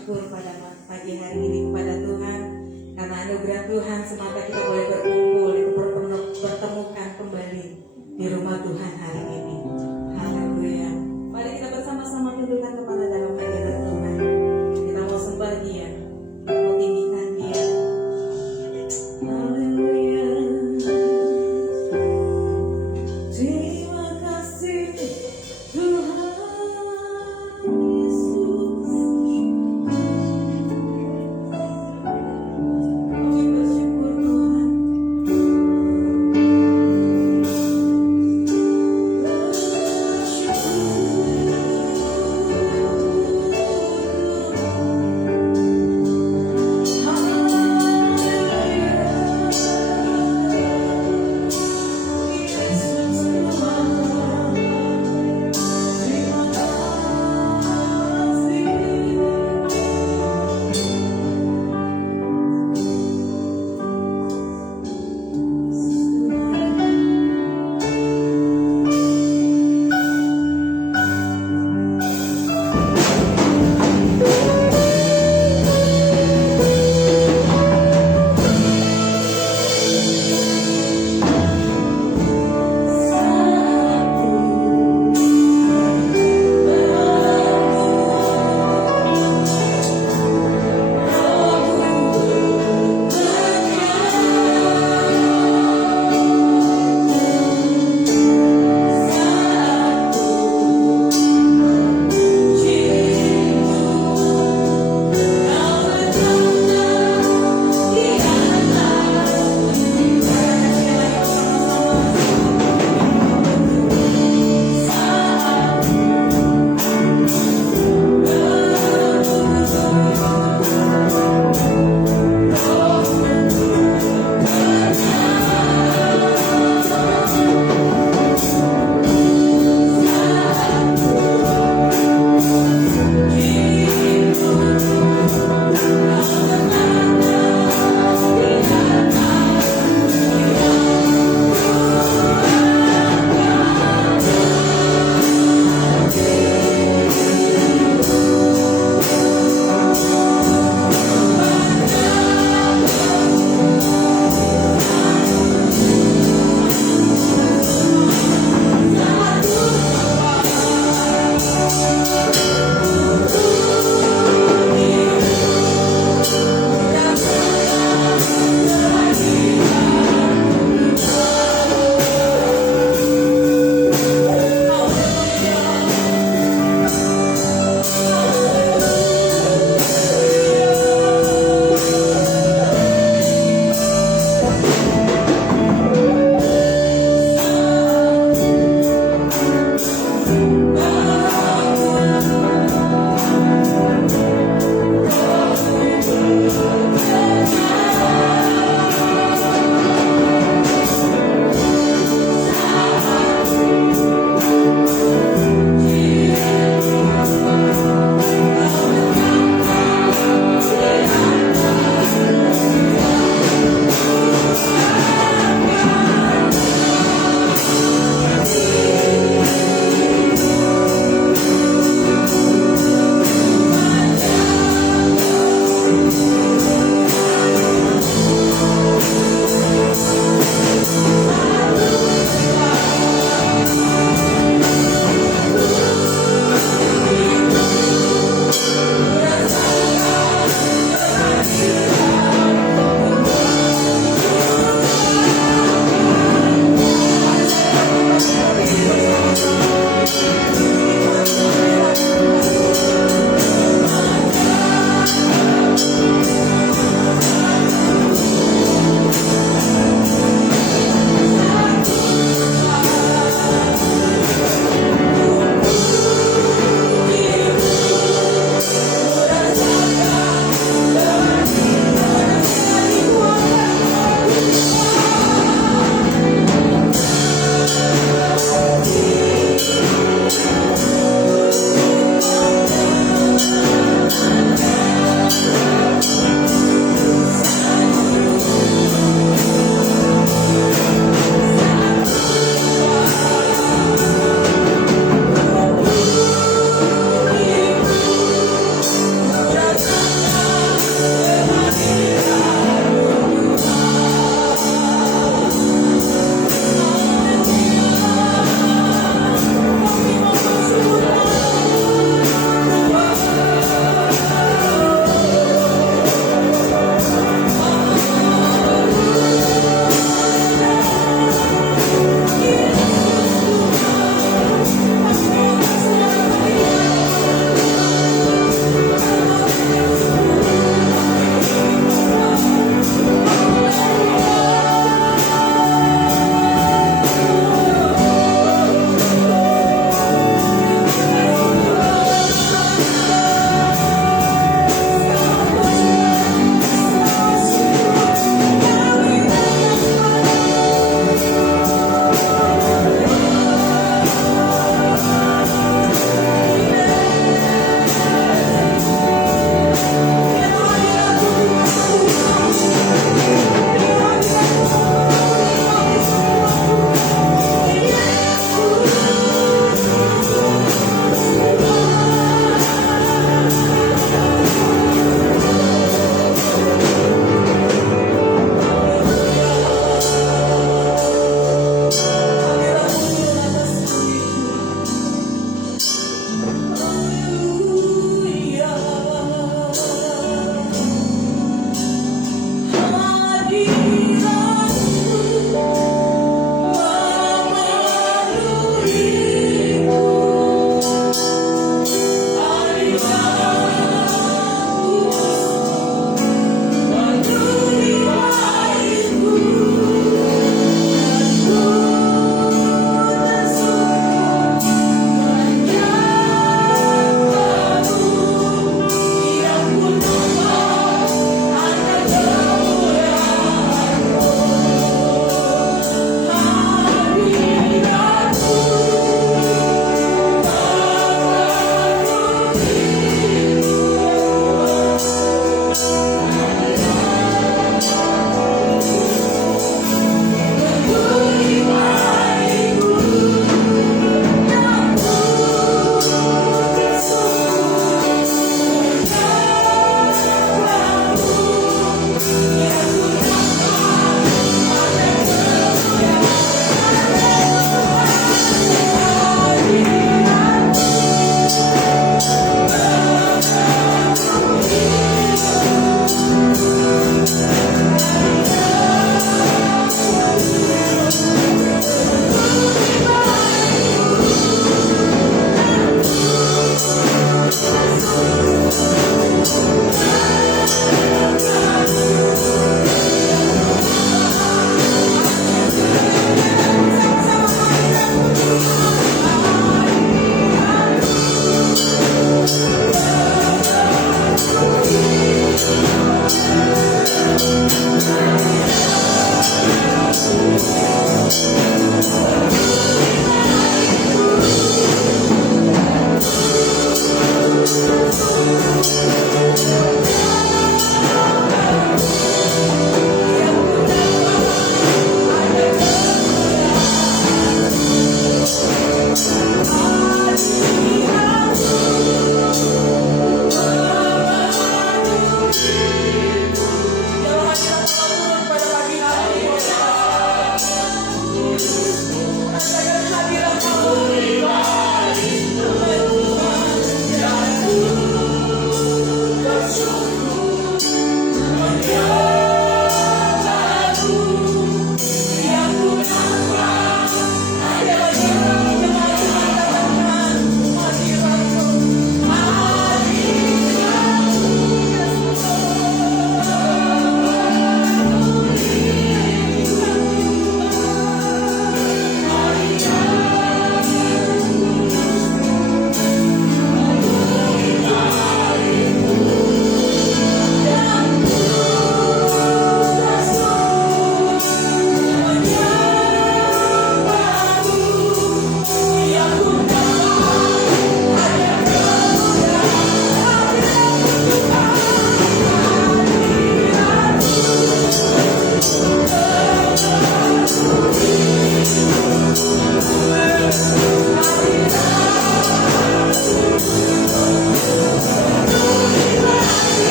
bersyukur pada pagi hari ini kepada Tuhan karena anugerah Tuhan semata kita boleh berkumpul, dipertemukan kembali di rumah Tuhan hari ini. Haleluya. Mari kita bersama-sama tundukkan kepala dalam hadirat Tuhan. Kita mau sembah Dia, mau tinggikan Dia. Haleluya. Terima kasih Tuhan Yesus. Kami bersyukur Tuhan. Bersyukur.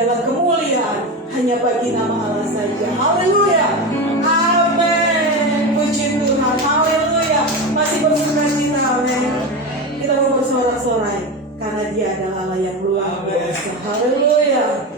biarlah kemuliaan hanya bagi nama Allah saja. Haleluya. Amin. Puji Tuhan. Haleluya. Masih bersuka cita. Amin. Kita mau bersorak-sorai karena Dia adalah Allah yang luar biasa. Haleluya.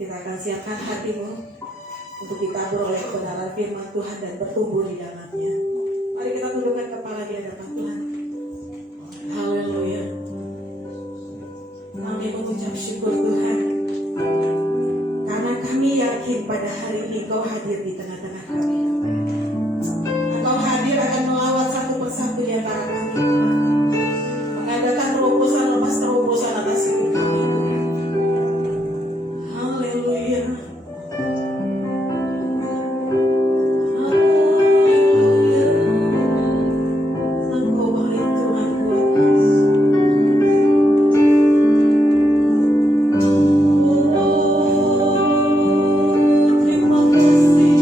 Kita akan siapkan hatimu untuk ditabur oleh kebenaran firman Tuhan dan bertumbuh di dalamnya. Mari kita tundukkan kepala di hadapan Tuhan. Haleluya. Kami mengucap syukur Tuhan, karena kami yakin pada hari ini Kau hadir di tengah-tengah kami. Engkau hadir akan melawat satu persatu di antara kami, Tuhan. Mengadakan terobosan lepas terobosan atas hidup kami, Tuhan. Haleluya. Haleluya. Engkau baik Tuhan buat kami. Terima kasih.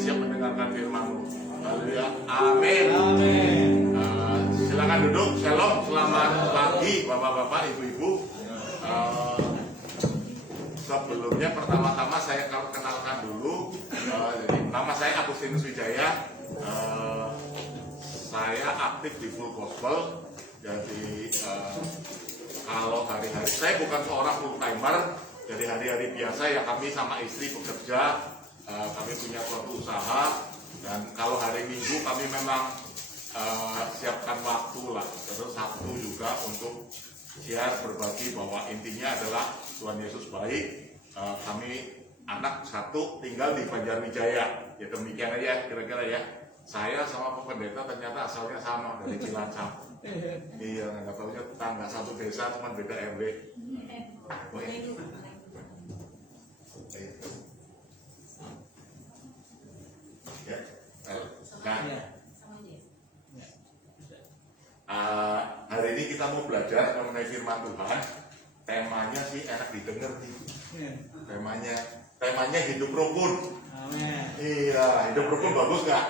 siap mendengarkan firman-Mu. Haleluya. Amin. Silakan duduk. Shalom. Selamat pagi Bapak-bapak, Ibu-ibu. Sebelumnya pertama-tama saya kenalkan dulu. Nama saya Agustinus Wijaya. Saya aktif di Full Gospel. Jadi kalau hari-hari saya bukan seorang full timer. Jadi hari-hari biasa ya kami sama istri bekerja. Kami punya suatu usaha. Dan kalau hari Minggu kami memang siapkan waktu lah. Terus Sabtu juga untuk share berbagi bahwa intinya adalah Tuhan Yesus baik. Kami anak satu tinggal di Banjarwijaya. Ya demikian aja kira-kira ya. Saya sama Pak Pendeta ternyata asalnya sama dari Cilacap. Iya, nggak tahunya tetangga satu desa cuma beda RW. Hari ini kita mau belajar mengenai firman Tuhan. Temanya sih enak didengar nih. Temanya hidup rukun. Iya, hidup rukun bagus nggak?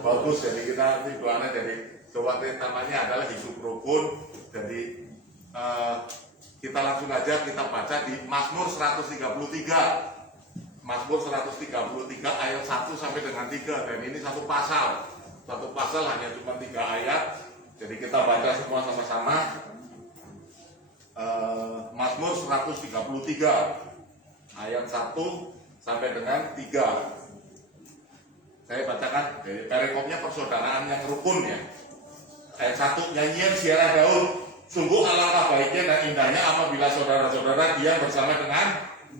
Bagus. Jadi kita tujuannya jadi coba temanya adalah hidup rukun. Jadi kita langsung aja kita baca di Mazmur 133. Mazmur 133 ayat 1 sampai dengan 3. Dan ini satu pasal. Satu pasal hanya cuma 3 ayat. Jadi kita baca semua sama-sama. Mazmur 133 ayat 1 sampai dengan 3. Saya bacakan dari perikopnya persaudaraan yang rukun ya. Ayat 1, nyanyian siara Daud. Sungguh alangkah baiknya dan indahnya apabila saudara-saudara dia bersama dengan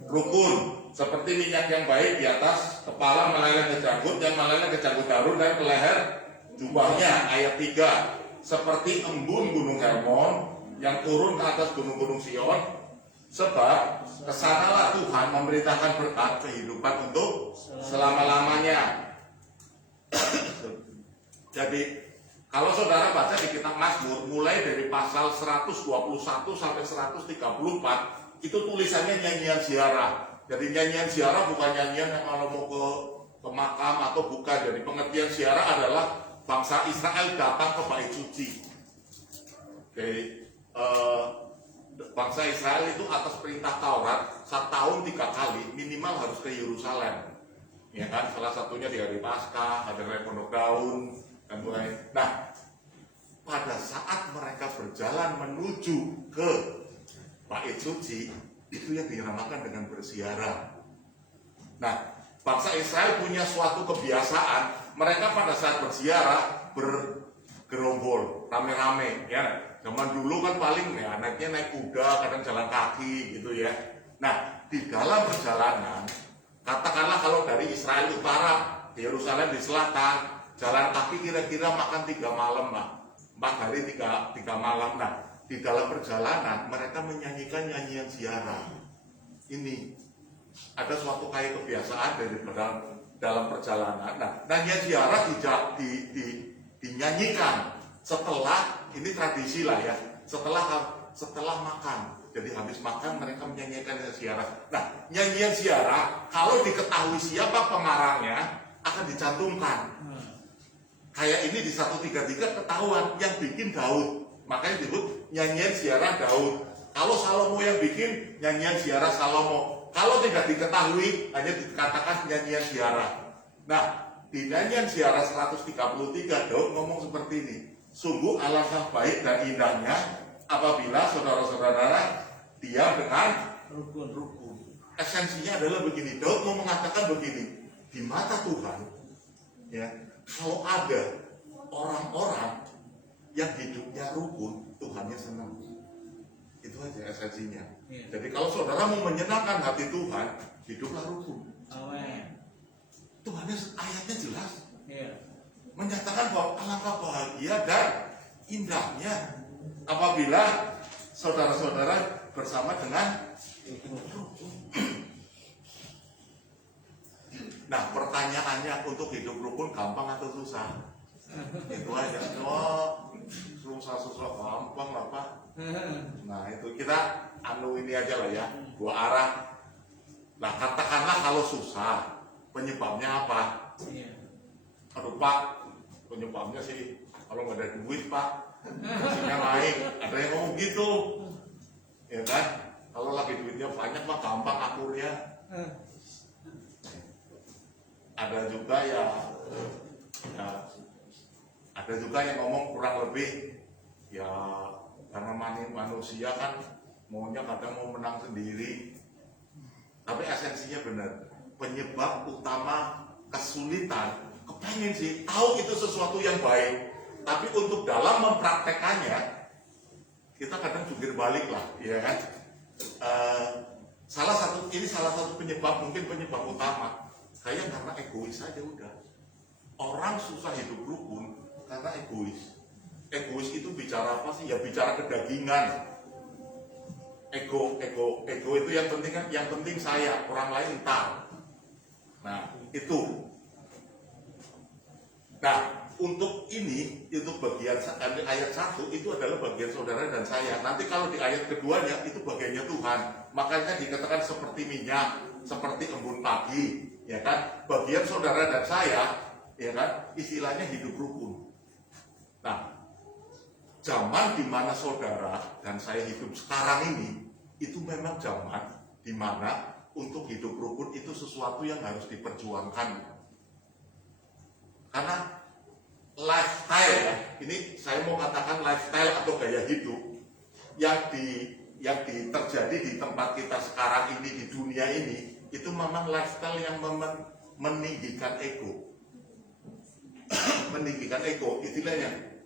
rukun. Seperti minyak yang baik di atas kepala meleleh ke janggut, yang meleleh ke janggut Harun dan ke leher jubahnya. Ayat 3, seperti embun gunung Hermon yang turun ke atas gunung-gunung Sion. Sebab kesanalah Tuhan memerintahkan berkat kehidupan untuk selama-lamanya. Jadi kalau saudara baca di kitab Mazmur mulai dari pasal 121 sampai 134 itu tulisannya nyanyian ziarah. Jadi nyanyian ziarah bukan nyanyian yang kalau mau ke makam atau bukan. Jadi pengertian ziarah adalah bangsa Israel datang ke bait suci. Jadi bangsa Israel itu atas perintah Taurat setahun 3 kali minimal harus ke Yerusalem. Ya kan, salah satunya di hari Paskah, ada hari Pondok Daun dan mulai. Nah, pada saat mereka berjalan menuju ke bait suci, itu yang dinamakan dengan berziarah. Nah, bangsa Israel punya suatu kebiasaan, mereka pada saat berziarah bergerombol, rame-rame ya. Zaman dulu kan paling ya naiknya naik kuda, kadang jalan kaki gitu ya. Nah, di dalam perjalanan, katakanlah kalau dari Israel utara, Yerusalem di selatan, jalan kaki kira-kira makan 3 malam lah, 4 hari 3 malam. Nah, di dalam perjalanan mereka menyanyikan nyanyian ziarah. Ini ada suatu kayak kebiasaan dari dalam perjalanan. Nah, nyanyian ziarah dinyanyikan setelah, ini tradisi lah ya, setelah makan. Jadi habis makan mereka menyanyikan nyanyian ziarah. Nah, nyanyian ziarah kalau diketahui siapa pengarangnya akan dicantumkan. Kayak ini di 133 ketahuan yang bikin Daud. Makanya disebut nyanyian ziarah Daud. Kalau Salomo yang bikin, nyanyian ziarah Salomo. Kalau tidak diketahui, hanya dikatakan nyanyian ziarah. Nah, di nyanyian ziarah 133 Daud ngomong seperti ini. Sungguh alangkah baik dan indahnya apabila saudara-saudara diam dengan rukun. Esensinya adalah begini. Daud mau mengatakan begini. Di mata Tuhan, ya, kalau ada orang-orang yang hidupnya rukun, Tuhannya senang. Itu aja esensinya. Jadi kalau saudara mau menyenangkan hati Tuhan, hiduplah rukun. Amen. Tuhannya ayatnya jelas. Menyatakan bahwa alangkah bahagia dan indahnya apabila saudara-saudara bersama dengan rukun. Nah, pertanyaannya untuk hidup rukun gampang atau susah? Itu aja. Oh, susah gampang lah Pak. Nah, itu kita ini aja lah ya, 2 arah. Nah, katakanlah kalau susah, penyebabnya apa? Iya. Aduh Pak, penyebabnya sih kalau nggak ada duit Pak, gajinya naik. Ada yang ngomong gitu, ya kan? Kalau lagi duitnya banyak mah gampang akurnya. Ada juga ya, ada juga yang ngomong kurang lebih ya karena manusia kan maunya kadang mau menang sendiri. Tapi esensinya benar. Penyebab utama kesulitan, kepengen sih tahu itu sesuatu yang baik, tapi untuk dalam mempraktekannya kita kadang jungkir balik lah, ya kan? Salah satu penyebab, mungkin penyebab utama kayak karena egois saja udah. Orang susah hidup rukun karena egois. Egois itu bicara apa sih? Ya bicara kedagingan. Ego itu yang penting kan, yang penting saya, orang lain entar. Nah, itu. Nah, untuk ini, untuk bagian ayat 1 itu adalah bagian saudara dan saya. Nanti kalau di ayat keduanya itu bagiannya Tuhan. Makanya dikatakan seperti minyak, seperti embun pagi, ya kan? Bagian saudara dan saya, ya kan? Istilahnya hidup rukun. Nah, zaman di mana saudara dan saya hidup sekarang ini, itu memang zaman di mana untuk hidup rukun itu sesuatu yang harus diperjuangkan. Karena lifestyle ya, ini saya mau katakan lifestyle atau gaya hidup yang terjadi di tempat kita sekarang ini, di dunia ini, itu memang lifestyle yang meninggikan ego. Meninggikan ego istilahnya.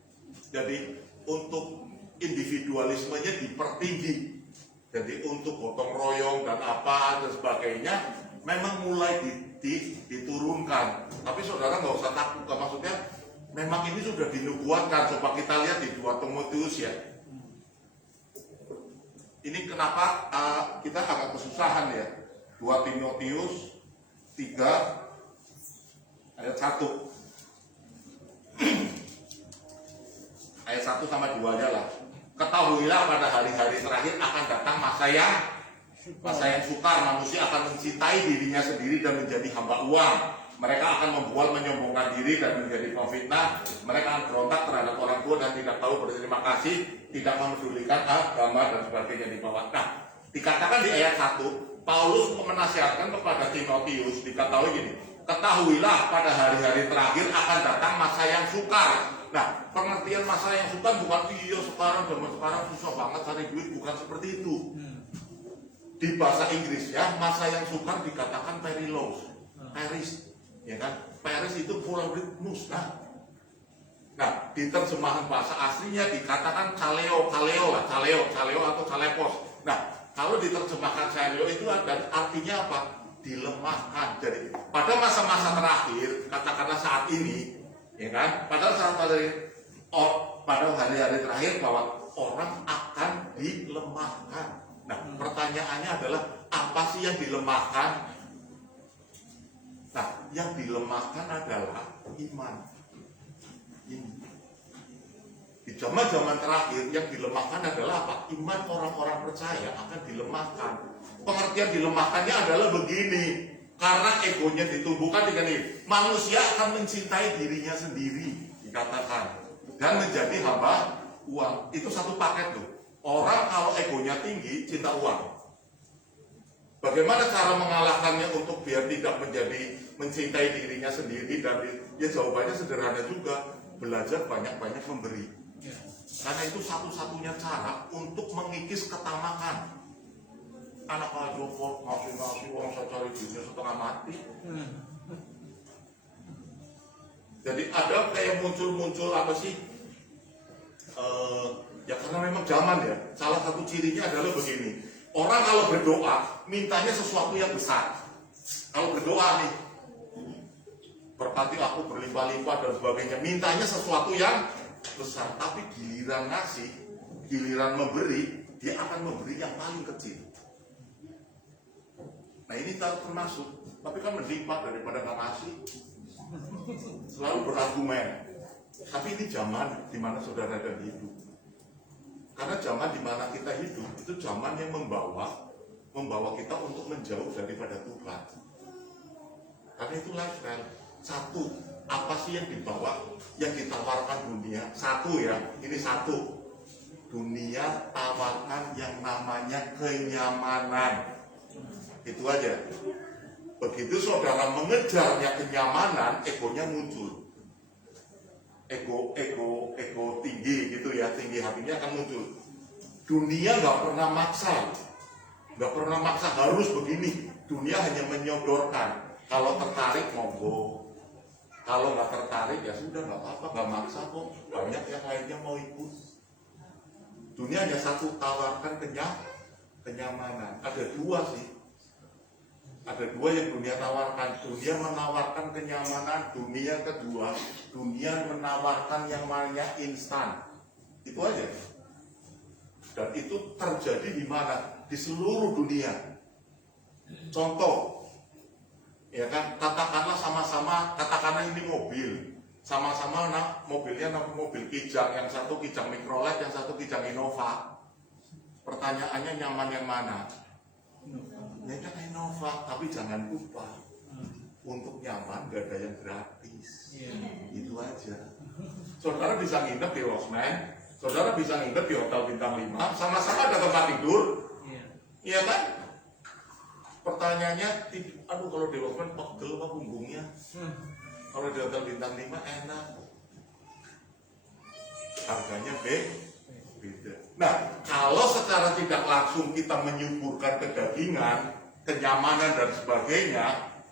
Jadi untuk individualismenya dipertinggi. Jadi untuk gotong royong dan apa dan sebagainya memang mulai diturunkan. Tapi saudara nggak usah takut, maksudnya memang ini sudah dinubuatkan. Coba kita lihat di 2 Timotius ya. Ini kenapa kita agak kesusahan ya. 2 Timotius 3 ayat 1. Ayat 1 sama 2 aja lah. Ketahuilah pada hari-hari terakhir akan datang masa yang sukar. Manusia akan mencintai dirinya sendiri dan menjadi hamba uang. Mereka akan membual, menyombongkan diri dan menjadi pemfitnah. Mereka akan berontak terhadap orang tua dan tidak tahu berterima kasih, tidak memedulikan agama dan sebagainya di bawah. Nah, dikatakan di ayat 1, Paulus menasihatkan kepada Timotius, dikatakan gini, ketahuilah pada hari-hari terakhir akan datang masa yang sukar. Nah, pengertian masa yang sukar bukan sekarang, zaman sekarang susah banget cari duit, bukan seperti itu. Di bahasa Inggrisnya masa yang sukar dikatakan perilous, peris, ya kan? Peris itu pulau musnah. Nah, di terjemahan bahasa aslinya dikatakan caleo atau calepos. Nah, kalau diterjemahkan caleo itu artinya apa? Dilemahkan. Jadi pada masa-masa terakhir, katakanlah saat ini, ya kan? Pada hari-hari terakhir bahwa orang akan dilemahkan. Nah, pertanyaannya adalah apa sih yang dilemahkan? Nah, yang dilemahkan adalah iman. Di zaman-zaman terakhir yang dilemahkan adalah apa? Iman orang-orang percaya akan dilemahkan. Pengertian dilemahkannya adalah begini. Karena egonya ditumbuhkan dengan ini, manusia akan mencintai dirinya sendiri, dikatakan, dan menjadi hamba uang. Itu satu paket tuh. Orang kalau egonya tinggi, cinta uang. Bagaimana cara mengalahkannya untuk biar tidak mencintai dirinya sendiri? Dan ya jawabannya sederhana juga, belajar banyak-banyak memberi. Karena itu satu-satunya cara untuk mengikis ketamakan. Anak aja kok ngasih uang saya cari duitnya setengah mati. Jadi ada kayak muncul apa sih? Ya karena memang zaman ya. Salah satu cirinya adalah begini. Orang kalau berdoa mintanya sesuatu yang besar. Kalau berdoa nih, berkati aku berlimpah-limpah dan sebagainya, mintanya sesuatu yang besar. Tapi giliran ngasih, giliran memberi, dia akan memberi yang paling kecil. Nah ini termasuk, tapi kan mending Pak daripada nggak ngasih. Selalu berargumen. Tapi ini zaman di mana saudara dan hidup. Karena zaman di mana kita hidup itu zaman yang membawa kita untuk menjauh daripada Tuhan. Karena itu lifestyle. Satu, apa sih yang dibawa, yang ditawarkan dunia? Satu ya, ini satu. Dunia tawarkan yang namanya kenyamanan. Itu aja. Begitu saudara mengejarnya kenyamanan, egonya muncul. Ego tinggi gitu ya, tinggi hatinya akan muncul. Dunia nggak pernah maksa harus begini. Dunia hanya menyodorkan. Kalau tertarik monggo, kalau nggak tertarik ya sudah, nggak apa-apa, nggak maksa kok. Banyak yang lainnya mau ikut. Dunia hanya satu, tawarkan kenyamanan. Ada dua sih. Ada dua yang dunia tawarkan. Dunia menawarkan kenyamanan. Dunia kedua, dunia menawarkan yang namanya instan. Itu aja. Dan itu terjadi di mana? Di seluruh dunia. Contoh, ya kan, katakanlah sama-sama, katakanlah ini mobil, sama-sama mobilnya mobil Kijang, yang satu Kijang Mikrolet, yang satu Kijang Innova. Pertanyaannya nyaman yang mana? Ya kan Innova, tapi jangan lupa untuk nyaman gak ada yang gratis. Itu aja. Saudara bisa nginep di Losmen, saudara bisa nginep di hotel bintang 5, sama-sama ada tempat tidur. Iya kan? Pertanyaannya, aduh kalau di Losmen pegel apa punggungnya? Kalau di hotel bintang 5 enak. Harganya beda. Nah, kalau secara tidak langsung kita menyuburkan kedagingan, kenyamanan dan sebagainya,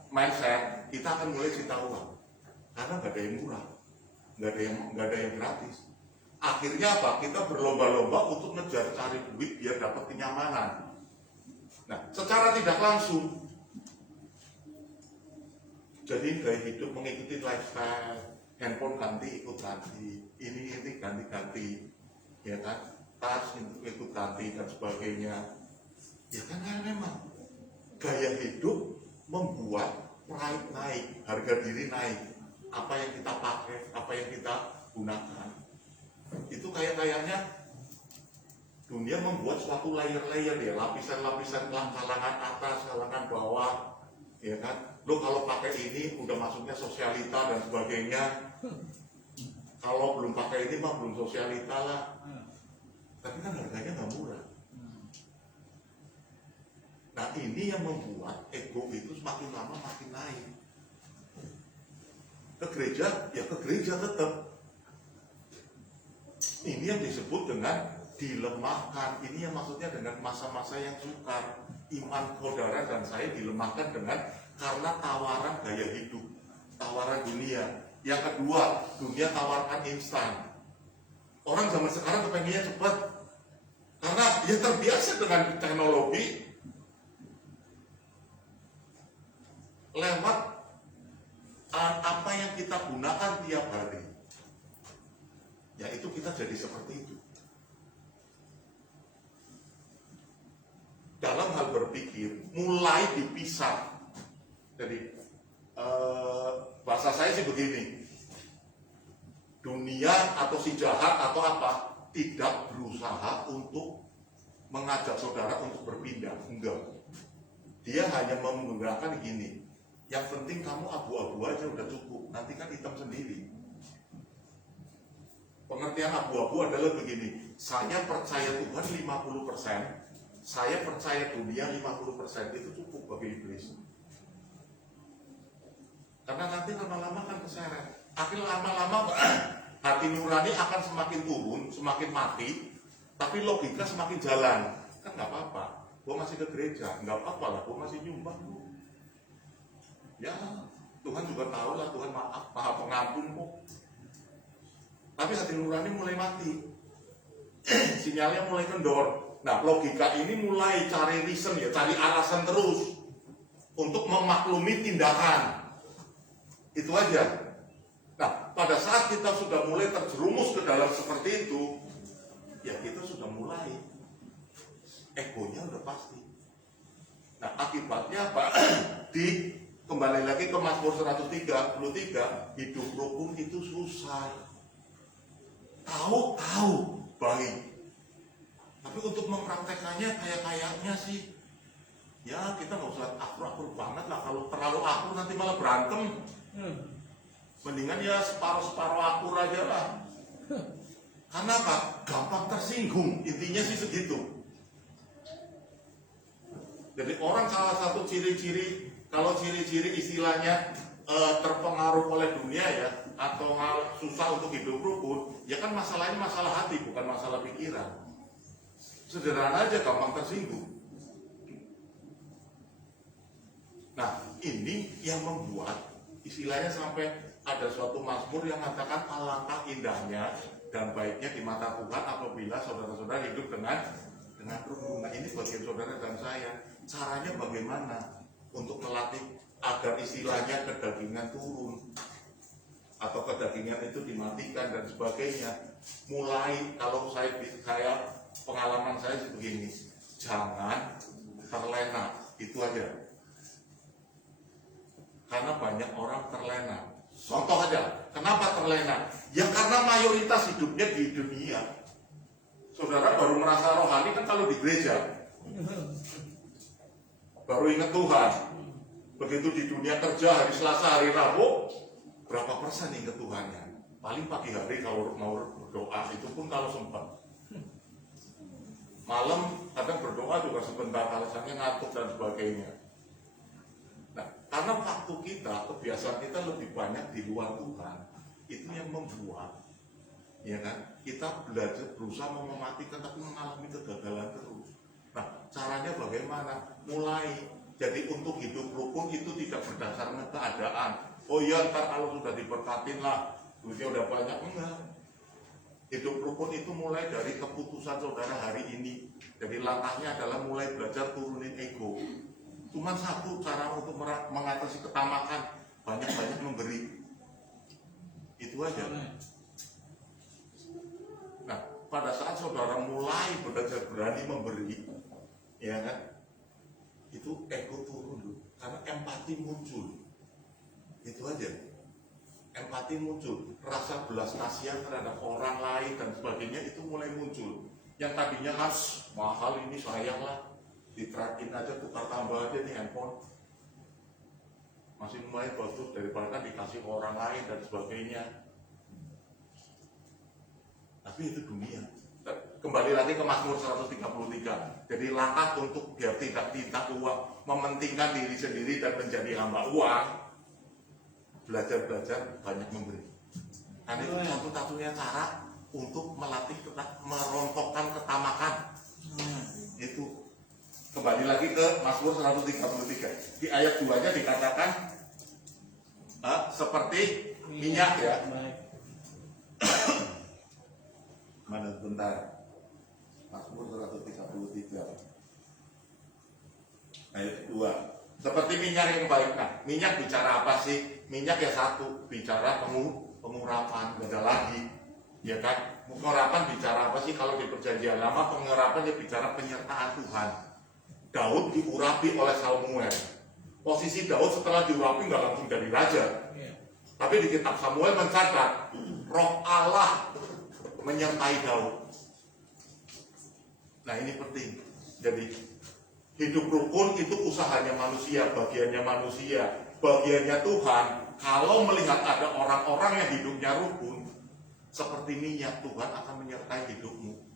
mindset, kita akan mulai cita uang. Karena nggak ada yang murah, nggak ada yang gratis. Akhirnya apa? Kita berlomba-lomba untuk ngejar cari duit biar dapat kenyamanan. Nah, secara tidak langsung, jadi gaya hidup mengikuti lifestyle, handphone ganti ikut ganti, ini ganti-ganti, ya kan, tas ikut ganti dan sebagainya. Ya kan, memang gaya hidup membuat pride naik, harga diri naik. Apa yang kita pakai, apa yang kita gunakan, itu kayaknya dunia membuat suatu layer-layer ya, lapisan-lapisan, kalangan atas, kalangan bawah, ya kan. Lo kalau pakai ini udah masuknya sosialita dan sebagainya. Kalau belum pakai ini mah belum sosialita lah. Tapi kan harganya nggak murah. Nah ini yang membuat ego itu semakin lama makin naik. Ke gereja, ya ke gereja tetap. Ini yang disebut dengan dilemahkan. Ini yang maksudnya dengan masa-masa yang sukar. Iman saudara dan saya dilemahkan dengan karena tawaran gaya hidup, tawaran dunia. Yang kedua, dunia tawarkan instan. Orang zaman sekarang kepengennya cepat, karena dia terbiasa dengan teknologi. Lewat apa yang kita gunakan tiap hari, yaitu kita jadi seperti itu. Dalam hal berpikir mulai dipisah. Jadi bahasa saya sih begini, dunia atau si jahat atau apa tidak berusaha untuk mengajak saudara untuk berpindah, enggak. Dia hanya menggunakan gini, yang penting kamu abu-abu aja udah cukup, nanti kan hitam sendiri. Pengertian abu-abu adalah begini, saya percaya Tuhan 50%, saya percaya dunia 50%, itu cukup bagi iblis. Karena nanti lama-lama kan keseret. Akhirnya lama-lama hati nurani akan semakin turun, semakin mati, tapi logika semakin jalan. Kan nggak apa-apa, gue masih ke gereja, nggak apa-apa lah, gue masih nyumbang. Ya, Tuhan juga tahu lah, Tuhan maha pengampun kok. Tapi hati nurani mulai mati, sinyalnya mulai kendor. Nah, logika ini mulai cari reason ya, cari alasan terus untuk memaklumi tindakan. Itu aja. Nah, pada saat kita sudah mulai terjerumus ke dalam seperti itu, ya kita sudah mulai egonya udah pasti. Nah, akibatnya apa? Kembali lagi ke Mazmur 133, hidup rukun itu susah. Tahu baik. Tapi untuk mempraktekannya kayaknya sih ya kita nggak usah akur-akur banget lah. Kalau terlalu akur nanti malah berantem. Mendingan ya separuh-separuh akur aja lah. Karena apa? Gampang tersinggung. Intinya sih segitu. Jadi orang salah satu ciri-ciri, kalau ciri-ciri istilahnya terpengaruh oleh dunia ya, atau susah untuk hidup rukun, ya kan masalahnya masalah hati, bukan masalah pikiran. Sederhana aja, gampang tersinggung. Nah, ini yang membuat istilahnya sampai ada suatu mazmur yang mengatakan alangkah indahnya dan baiknya di mata Tuhan apabila saudara-saudara hidup dengan rukun. Nah, ini bagian saudara dan saya. Caranya bagaimana untuk melatih agar istilahnya kedagingan turun atau kedagingan itu dimatikan dan sebagainya. Mulai kalau saya pengalaman saya begini, jangan terlena, itu aja. Karena banyak orang terlena. Contoh aja, kenapa terlena? Ya karena mayoritas hidupnya di dunia. Saudara baru merasa rohani kan kalau di gereja, baru ingat Tuhan. Begitu di dunia kerja hari Selasa, hari Rabu, berapa persen ingat Tuhannya? Paling pagi hari kalau mau berdoa, itu pun kalau sempat. Malam kadang berdoa juga sebentar, alasannya ngantuk dan sebagainya. Nah, karena waktu kita, kebiasaan kita lebih banyak di luar Tuhan, itu yang membuat, ya kan, kita berusaha mematikan tapi mengalami kegagalan terus. Nah, caranya bagaimana? Mulai. Jadi untuk hidup rukun itu tidak berdasarkan keadaan. Oh iya, ntar kalau sudah diberkatin lah, duitnya udah banyak. Enggak. Hidup rukun itu mulai dari keputusan saudara hari ini. Jadi langkahnya adalah mulai belajar turunin ego. Cuman satu cara untuk mengatasi ketamakan, banyak-banyak memberi. Itu aja. Nah, pada saat saudara mulai belajar berani memberi, ya kan, itu ego turun dulu, karena empati muncul. Itu aja. Empati muncul, rasa belas kasihan terhadap orang lain dan sebagainya itu mulai muncul. Yang tadinya mahal ini sayang lah, diterakin aja, tukar tambah aja nih handphone, masih lumayan bagus daripada kan dikasih orang lain dan sebagainya. Tapi itu dunia. Kembali lagi ke Mazmur 133. Jadi langkah untuk biar tidak tinta uang, mementingkan diri sendiri dan menjadi hamba uang, belajar banyak memberi. Karena itu satu-satunya cara untuk melatih merontokkan ketamakan. Itu kembali lagi ke Mazmur 133. Di ayat 2-nya dikatakan seperti minyak ya. Mana bentar. Mazmur 133 ayat 2. Seperti minyak yang baik. Nah, minyak bicara apa sih? Minyak ya satu, bicara pengurapan, beda lagi, ya kan? Pengurapan bicara apa sih? Kalau di Perjanjian Lama, pengurapan ya bicara penyertaan Tuhan. Daud diurapi oleh Samuel. Posisi Daud setelah diurapi nggak langsung jadi raja, tapi di kitab Samuel mencatat Roh Allah menyertai Daud. Nah ini penting. Jadi hidup rukun itu usahanya manusia, bagiannya manusia, bagiannya Tuhan. Kalau melihat ada orang-orang yang hidupnya rukun, seperti minyak, Tuhan akan menyertai hidupmu.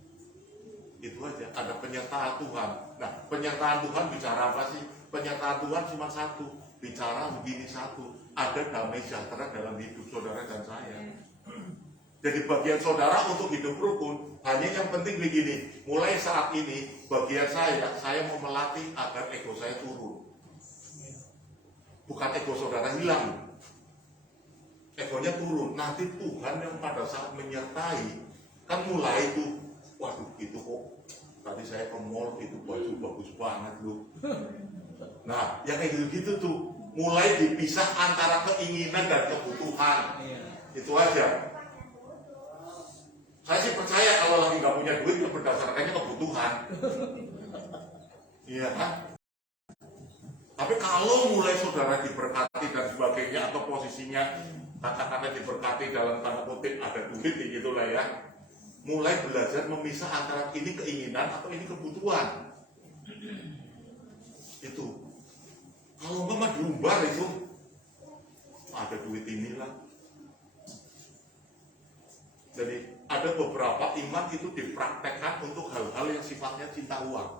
Itu aja, ada penyertaan Tuhan. Nah, penyertaan Tuhan bicara apa sih? Penyertaan Tuhan cuma satu, bicara begini satu, ada damai sejahtera dalam hidup saudara dan saya. Jadi bagian saudara untuk hidup rukun, hanya yang penting begini, mulai saat ini, bagian saya mau melatih agar ego saya turun. Bukan ego saudara hilang, egonya turun. Nanti Tuhan yang pada saat menyertai, kan mulai itu, waduh gitu kok, tadi saya ke mall, itu baju bagus banget loh. Nah, yang kayak gitu-gitu tuh, mulai dipisah antara keinginan dan kebutuhan. Itu aja. Saya sih percaya kalau lagi nggak punya duit, ya berdasarkannya kebutuhan. Iya kan? Tapi kalau mulai saudara diberkati dan sebagainya, atau posisinya katakanlah diberkati dalam tanda kutip ada duit begitulah ya, mulai belajar memisah antara ini keinginan atau ini kebutuhan. Itu kalau enggak mah diumbar itu, ada duit inilah. Jadi ada beberapa iman itu dipraktekkan untuk hal-hal yang sifatnya cinta uang.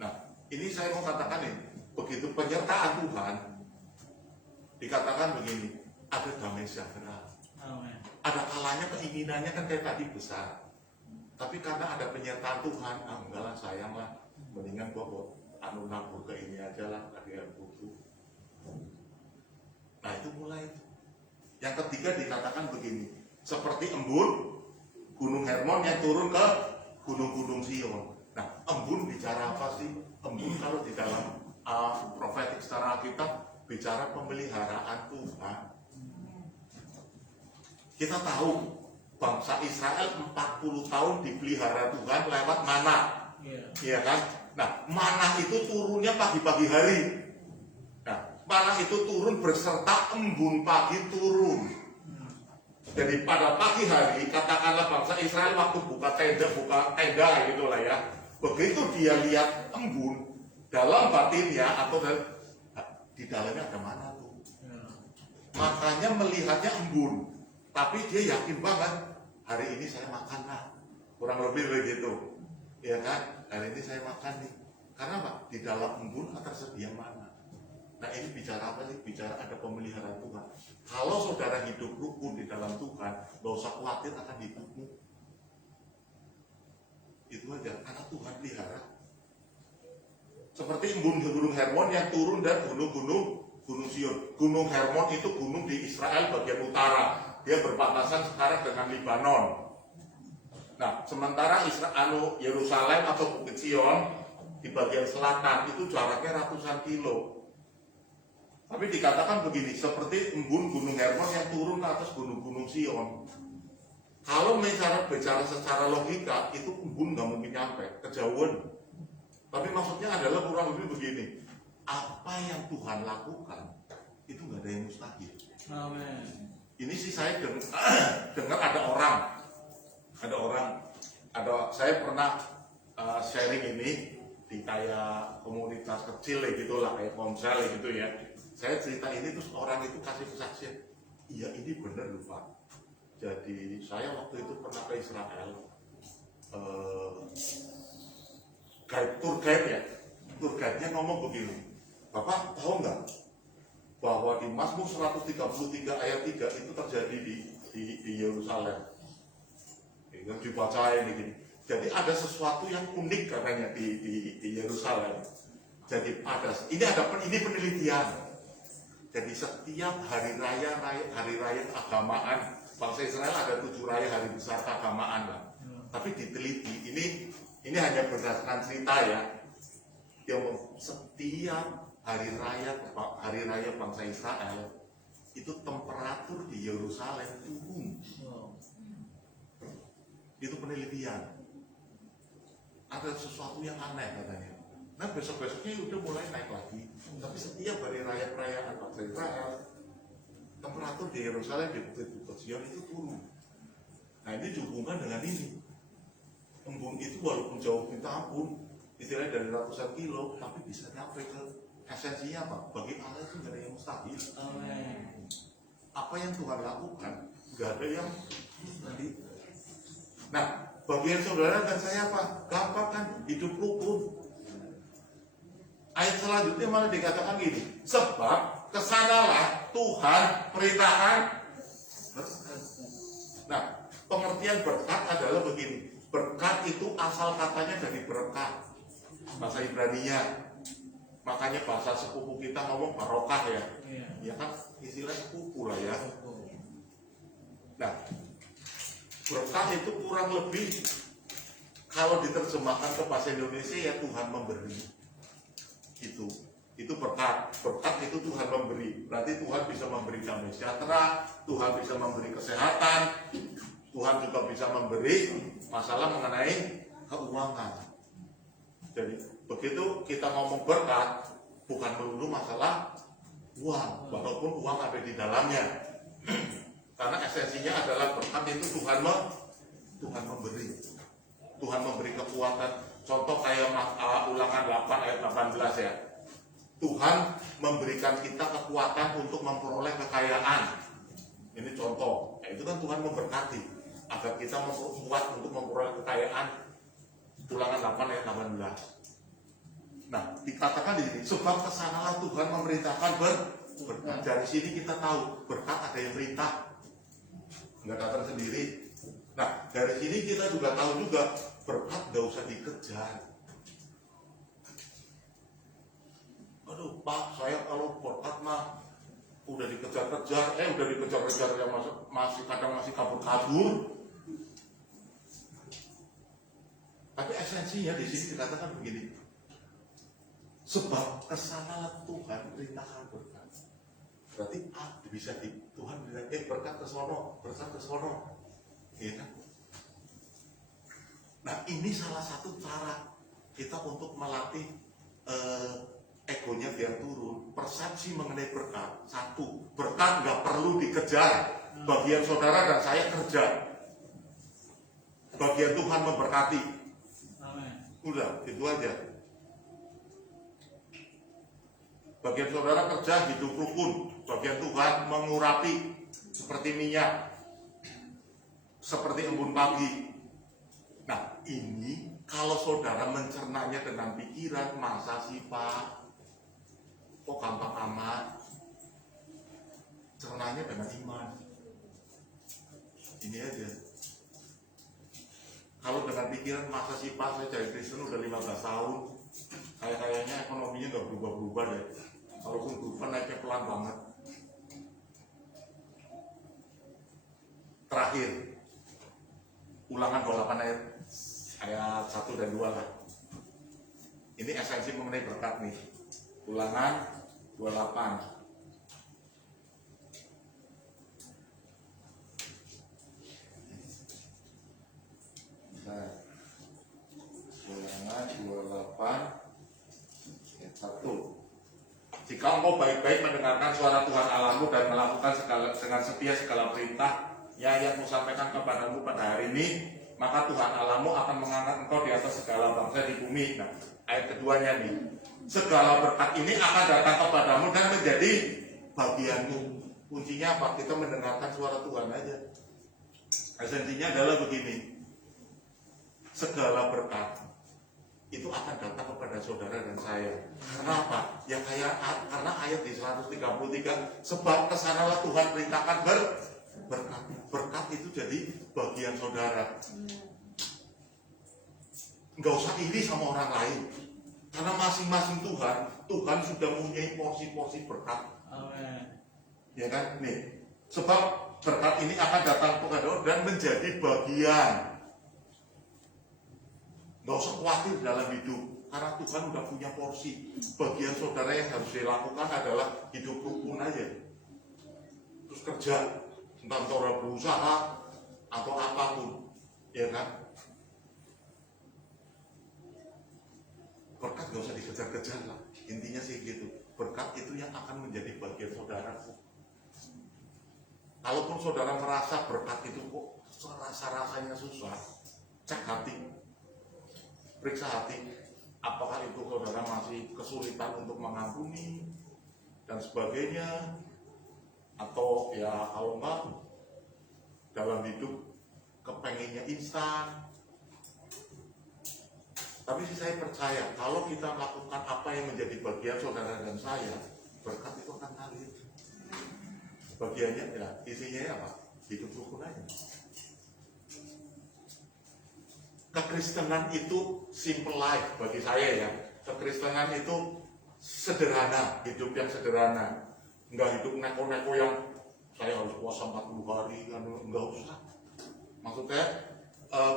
Nah, ini saya mau katakan ini, begitu penyertaan Tuhan, dikatakan begini, ada damai sejahtera. Ada kalanya keinginannya kan kayak tadi besar, tapi karena ada penyertaan Tuhan, enggak lah sayang lah, mendingan gua nabur ke ini aja lah, ada yang butuh. Nah itu mulai. Yang ketiga dikatakan begini, seperti embun Gunung Hermon yang turun ke gunung-gunung Sion. Nah, embun bicara apa sih? Embun kalau di dalam profetik secara Alkitab bicara pemeliharaan Tuhan. Kita tahu bangsa Israel 40 tahun dipelihara Tuhan lewat mana, iya kan? Nah, mana itu turunnya pagi-pagi hari. Nah, mana itu turun berserta embun pagi turun. Jadi pada pagi hari, katakanlah bangsa Israel waktu buka tenda gitulah ya. Begitu dia lihat embun, dalam batinnya atau di dalamnya ada mana tuh. Makanya melihatnya embun, tapi dia yakin banget hari ini saya makan lah, kurang lebih begitu, ya kan? Hari ini saya makan nih, karena apa? Di dalam embun tersedia mana. Nah ini bicara apa sih? Bicara ada pemeliharaan Tuhan. Kalau saudara hidup rukun di dalam Tuhan, gak usah khawatir akan hidupmu. Itu aja, karena Tuhan pelihara. Seperti embun Gunung Hermon yang turun dan gunung Sion. Gunung Hermon itu gunung di Israel bagian utara. Dia berbatasan sekarang dengan Libanon. Nah, sementara Yerusalem atau Bukit Sion di bagian selatan itu jaraknya ratusan kilo. Tapi dikatakan begini, seperti embun Gunung Hermon yang turun ke atas gunung-gunung Sion. Kalau bicara secara logika, itu embun nggak mungkin nyampe, kejauhan. Tapi maksudnya adalah kurang lebih begini, apa yang Tuhan lakukan, itu nggak ada yang mustahil. Amin. Ini sih saya dengar saya pernah sharing ini di kayak komunitas kecil gitulah, kayak konsel gitu ya. Saya cerita ini terus orang itu kasih kesaksian, iya ini benar loh Pak. Jadi saya waktu itu pernah ke Israel, tour guide-nya ngomong begini, Bapak tahu nggak bahwa di Mazmur 133 ayat 3 itu terjadi di Yerusalem. Yang dibacain begini. Jadi ada sesuatu yang unik katanya di Yerusalem. Jadi ini penelitian. Jadi setiap hari raya keagamaan bangsa Israel ada 7 hari besar keagamaan lah. Tapi diteliti ini hanya berdasarkan cerita ya. Yang setiap hari raya bangsa Israel itu temperatur di Yerusalem turun. Itu penelitian. Ada sesuatu yang aneh katanya. Nah besok-besoknya udah mulai naik lagi. Tapi setiap hari raya perayaan bangsa Israel, temperatur di Yerusalem di Bukit Sion itu turun. Nah ini dihubungkan dengan ini. Embun itu walaupun jauh minta ampun, istilahnya dari ratusan kilo, tapi bisa nyampe ke esensinya apa? Bagi Allah itu nggak ada yang mustahil. Amin. Apa yang Tuhan lakukan, nggak ada yang mustahil. Nah, bagian saudara dan saya apa? Gampang kan? Hidup rukun. Ayat selanjutnya malah dikatakan gini, sebab kesanalah Tuhan perintahkan. Nah, pengertian berkat adalah begini. Berkat itu asal katanya dari berkat, bahasa Ibrani-nya. Makanya bahasa sepupu kita ngomong barokah ya. Ya kan istilah sepupu lah ya. Nah, berkat itu kurang lebih kalau diterjemahkan ke bahasa Indonesia ya Tuhan memberi. Itu berkat. Berkat itu Tuhan memberi. Berarti Tuhan bisa memberi damai sejahtera, Tuhan bisa memberi kesehatan, Tuhan juga bisa memberi masalah mengenai keuangan. Jadi begitu kita ngomong berkat, bukan melulu masalah uang, walaupun uang ada di dalamnya. Karena esensinya adalah berkat itu Tuhan memberi. Tuhan memberi kekuatan. Contoh kayak Ulangan 8 ayat 18 ya. Tuhan memberikan kita kekuatan untuk memperoleh kekayaan. Ini contoh. Itu kan Tuhan memberkati agar kita kuat untuk memperoleh kekayaan. Ulangan 8 ayat 18. Nah, dikatakan di sini, sebab kesanalah Tuhan memerintahkan berkat. Dari sini kita tahu berkat ada yang perintah, nggak datang sendiri. Nah, dari sini kita juga tahu juga berkat nggak usah dikejar. Aduh Pak, saya kalau berkat mah udah dikejar-kejar, udah dikejar-kejar yang masih kadang masih kabur-kabur. Tapi esensinya di sini dikatakan begini. Sebab kesanalah Tuhan perintahkan berkat. Berarti bisa Tuhan bilang, berkat ke sono, berkat ke sono. Gitu. Nah, ini salah satu cara kita untuk melatih egonya biar turun. Persepsi mengenai berkat. Satu, berkat nggak perlu dikejar. Bagian saudara dan saya kerja. Bagian Tuhan memberkati. Udah, itu aja. Bagian saudara kerja hidup rukun. Bagian Tuhan mengurapi seperti minyak, seperti embun pagi. Nah, ini kalau saudara mencernanya dengan pikiran, masa sih Pak? Kok gampang amat? Cernanya dengan iman. Ini aja. Kalau dengan pikiran, masa sih Pak? Saya jadi Kristen udah 15 tahun. Kayaknya ekonominya nggak berubah-berubah deh. Walaupun berubah naiknya pelan banget. Terakhir, Ulangan 28 ayat 1 dan 2 lah. Ini esensi mengenai berkat nih. Ulangan 28. Ulangan 28 ayat 1. Jika engkau baik-baik mendengarkan suara Tuhan Allahmu dan melakukan dengan setia segala perintah yang kusampaikan kepadamu pada hari ini, maka Tuhan Allahmu akan mengangkat engkau di atas segala bangsa di bumi. Nah, ayat keduanya nih, segala berkat ini akan datang kepadamu dan menjadi bagianmu. Kuncinya apa? Kita mendengarkan suara Tuhan aja. Esensinya adalah begini, segala berkat itu akan datang kepada saudara dan saya. Kenapa? Ya karena ayat di 133, sebab kesanalah Tuhan perintahkan berkat. Berkat itu jadi bagian saudara. Nggak usah iri sama orang lain, karena masing-masing Tuhan sudah mempunyai porsi-porsi berkat. Amin. Ya kan? Nih, sebab berkat ini akan datang kepada dan menjadi bagian. Gak usah khawatir dalam hidup, karena Tuhan udah punya porsi. Bagian saudara yang harus dilakukan adalah hidup rukun aja. Terus kerja, entah saudara berusaha atau apapun, ya kan? Berkat gak usah dikejar-kejar lah. Intinya sih gitu. Berkat itu yang akan menjadi bagian saudara. Kalaupun saudara merasa berkat itu kok rasa-rasanya susah, cek hati. Periksa hati, apakah itu saudara masih kesulitan untuk mengampuni dan sebagainya, atau ya kalau enggak dalam hidup kepengennya instan. Tapi sih saya percaya kalau kita melakukan apa yang menjadi bagian saudara dan saya, berkat itu akan ngalir. Bagiannya ya isinya apa? Hidup rukun aja. Kekristenan itu simple life bagi saya ya. Kekristenan itu sederhana, hidup yang sederhana. Enggak hidup neko-neko yang saya harus puasa 40 hari, kan enggak usah. Maksudnya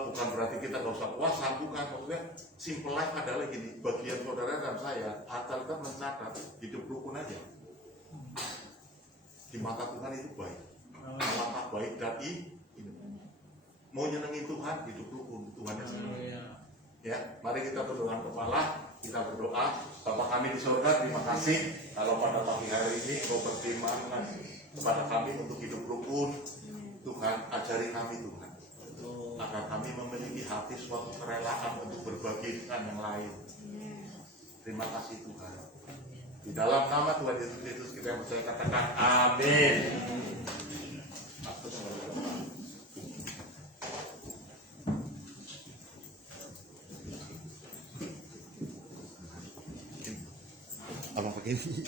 bukan berarti kita enggak usah puasa, bukan. Maksudnya simple life adalah gini, bagian saudara dan saya asal kita mencatat hidup rukun aja. Di mata Tuhan itu baik. Langkah baik dan ini. Mau nyenengin Tuhan, hidup rukun, Tuhan yang senang. Ya, mari kita berdoa kepala, kita berdoa. Bapa kami di surga, terima kasih kalau pada pagi hari ini Engkau berfirman kepada kami untuk hidup rukun. Tuhan, ajari kami Tuhan. agar kami memiliki hati suatu kerelaan untuk berbagi dengan yang lain. Terima kasih Tuhan. Di dalam nama Tuhan Yesus Kristus kita yang percaya katakan amin. Apa pakai ini?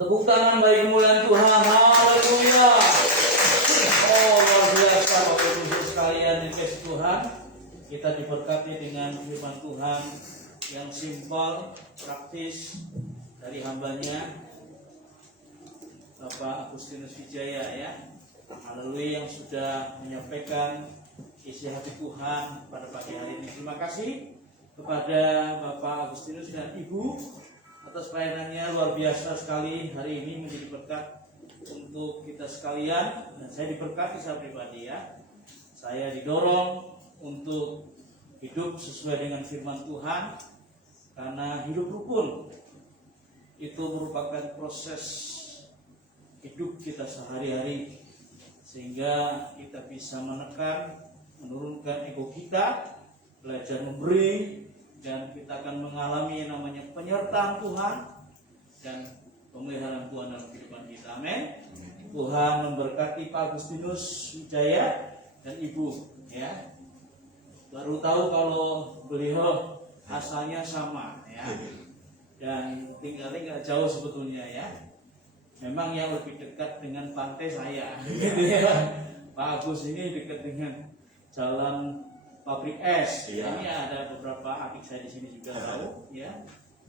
Tepuk tangan bagi kemuliaan Tuhan. Haleluya. Oh, luar biasa Bapak Ibu sekalian yang dikasihi Tuhan. Kita diberkati dengan firman Tuhan yang simpel, praktis dari hambanya Bapak Agustinus Wijaya ya. Haleluya, yang sudah menyampaikan isi hati Tuhan pada pagi hari ini. Terima kasih kepada Bapak Agustinus dan Ibu atas pelayanannya, luar biasa sekali. Hari ini menjadi berkat untuk kita sekalian, dan saya diberkati secara pribadi ya. Saya didorong untuk hidup sesuai dengan firman Tuhan, karena hidup rukun itu merupakan proses hidup kita sehari-hari, sehingga kita bisa menekan, menurunkan ego kita, belajar memberi, dan kita akan mengalami yang namanya penyertaan Tuhan dan pemeliharaan Tuhan dalam kehidupan kita. Amin. Tuhan memberkati Pak Agustinus Wijaya dan Ibu ya. Baru tahu kalau beliau asalnya sama ya, dan tinggalnya nggak jauh sebetulnya ya. Memang yang lebih dekat dengan pantai saya gitu ya. Pak Agus ini dekat dengan jalan pabrik es. Iya. Ini ada beberapa adik saya di sini juga tahu ya.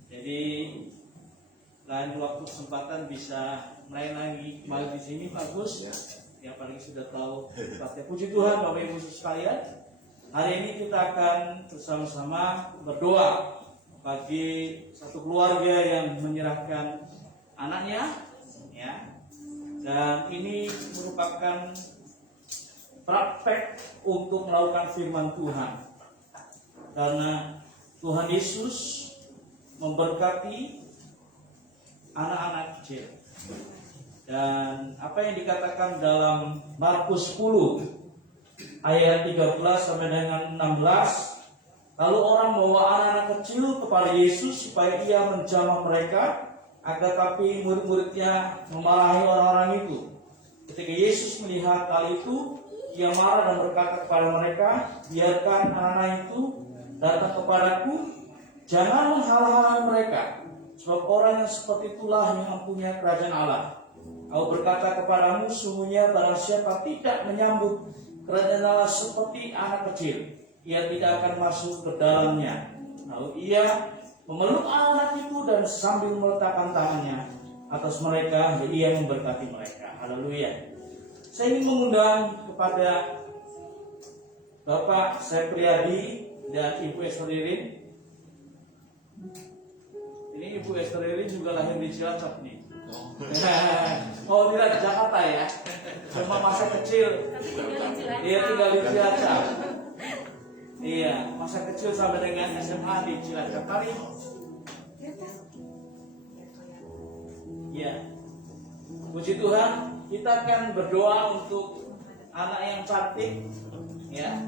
Jadi lain waktu kesempatan bisa main lagi kembali di sini Pak Agus. Ya paling sudah tahu. Puji Tuhan Bapak Ibu sekalian. Hari ini kita akan bersama-sama berdoa bagi satu keluarga yang menyerahkan anaknya ya. Dan ini merupakan praktek untuk melakukan firman Tuhan, karena Tuhan Yesus memberkati anak-anak kecil. Dan apa yang dikatakan dalam Markus 10 ayat 13 sampai dengan 16, lalu orang membawa anak-anak kecil kepada Yesus supaya ia menjamah mereka, agar tapi murid-muridnya memarahi orang-orang itu. Ketika Yesus melihat hal itu, ia marah dan berkata kepada mereka, biarkan anak-anak itu datang kepadaku, jangan menghalang-halangi mereka, sebab orang yang seperti itulah yang mempunyai kerajaan Allah. Aku berkata kepadamu, sungguhnya barang siapa tidak menyambut kerajaan Allah seperti anak kecil, ia tidak akan masuk ke dalamnya. Lalu ia memeluk anak itu dan sambil meletakkan tangannya atas mereka, ia memberkati mereka. Haleluya. Saya ingin mengundang kepada Bapak Sepriadi dan Ibu Esther Ririn. Ini Ibu Esther Ririn juga lahir di Cilacap nih. Oh, tidak di Jakarta ya. Cuma masa kecil dia tinggal di Cilacap. Iya, masa kecil sampai dengan SMA di Cilacap. Mari. Ya. Puji Tuhan, kita akan berdoa untuk anak yang cantik ya.